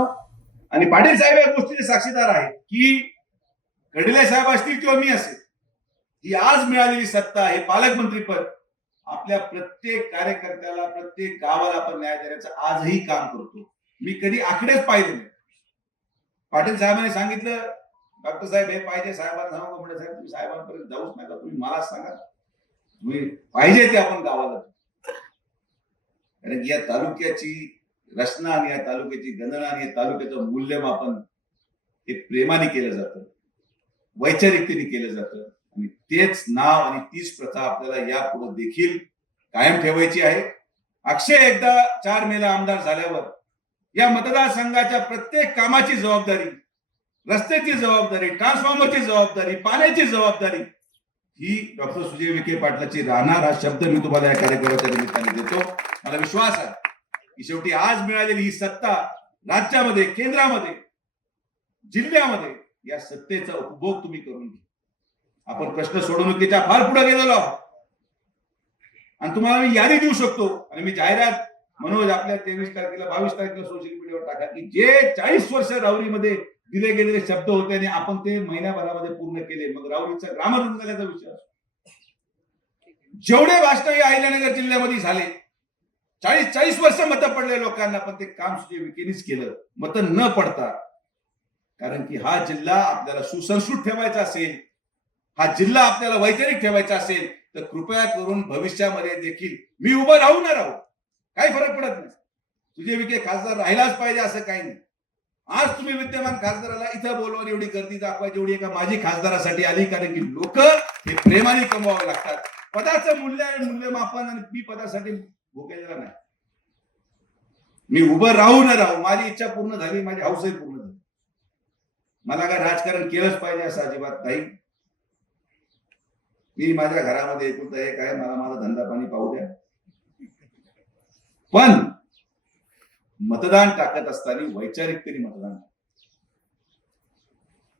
आणि पाटील साहेब या गोष्टीचे साक्षीदार आहेत की घडिले साहेब असतील किंवा मी असेल, ही आज मिळालेली सत्ता हे पालकमंत्री पद आपल्या प्रत्येक कार्यकर्त्याला, प्रत्येक गावाला आपण न्याय देण्याचं आजही काम करतो. मी कधी आकडेच पाहिले नाही. पाटील साहेबांनी सांगितलं, डॉक्टर साहेब हे पाहिजे, साहेबांना सांगू म्हणजे साहेब तुम्ही साहेबांपर्यंत जाऊच नका, तुम्ही मला सांगा, तुम्ही पाहिजे ते आपण गावाला. कारण या तालुक्याची रचना आणि या तालुक्याची गणना आणि या तालुक्याचं मूल्यमापन हे प्रेमाने केलं जातं, वैचारिकतेने केलं जातं. आणि तेच नाव आणि तीच प्रथा आपल्याला यापुढे देखील कायम ठेवायची आहे. अक्षय एकदा 4 मेला आमदार झाल्यावर या मतदारसंघाच्या प्रत्येक कामाची जबाबदारी, रस्त्याची जबाबदारी, ट्रान्सफॉर्मरची जबाबदारी, पाण्याची जबाबदारी ही डॉक्टर सुजय विखे पाटलाची राहणार. हा शब्द मी तुम्हाला या कार्यक्रमाच्या निमित्ताने देतो. मला विश्वास आहे की शेवटी आज मिळालेली ही सत्ता राज्यामध्ये, केंद्रामध्ये, जिल्ह्यामध्ये या सत्तेचा उपभोग तुम्ही करून घ्या. आपण प्रश्न सोडवणुकीच्या फार पुढे गेलेलो आहोत आणि तुम्हाला मी यादी देऊ शकतो. आणि मी जाहिरात मनोज आपल्या 23 तारखेला 22 तारखेला सोशल मीडियावर टाका की जे 40 वर्ष राहुरीमध्ये दिले गेलेले शब्द होते आणि आपण ते महिन्याभरामध्ये पूर्ण केले. मग राहुरीचा ग्रामर झाल्याचा विषय असतो. जेवढे भाषण या अहिल्यानगर जिल्ह्यामध्ये झाले, 40 वर्ष मतं पडले लोकांना, पण ते काम सुजय विखेनीच केलं, मतं न पडता. कारण की हा जिल्हा आपल्याला सुसंस्कृत ठेवायचा असेल, हा जिल्हा आपल्याला वैचारिक ठेवायचा असेल, तर कृपया करून भविष्यामध्ये देखील मी उभं राहू न राहू काही फरक पडत नाही. सुजय विखे खासदार राहिलाच पाहिजे असं काही नाही. आज तुम्ही विद्यमान खासदाराला इथं बोलवून एवढी गर्दी दाखवायची एवढी एका माझी खासदारासाठी आली. कारण की लोक हे प्रेमाने कमवावं लागतात. पदाचं मूल्य आणि मूल्यमापन आणि मी पदासाठी भोगलेला नाही. मी उभं राहू न राहू माझी इच्छा पूर्ण झाली, माझी हौसही पूर्ण झाली. मला काय राजकारण केलंच पाहिजे असं अजिबात नाही. मी माझ्या घरामध्ये एकुलता एक आहे, मला माझा धंदा पाणी पाहू द्या. पण मतदान टाकत असताना वैचारिकतेने मतदान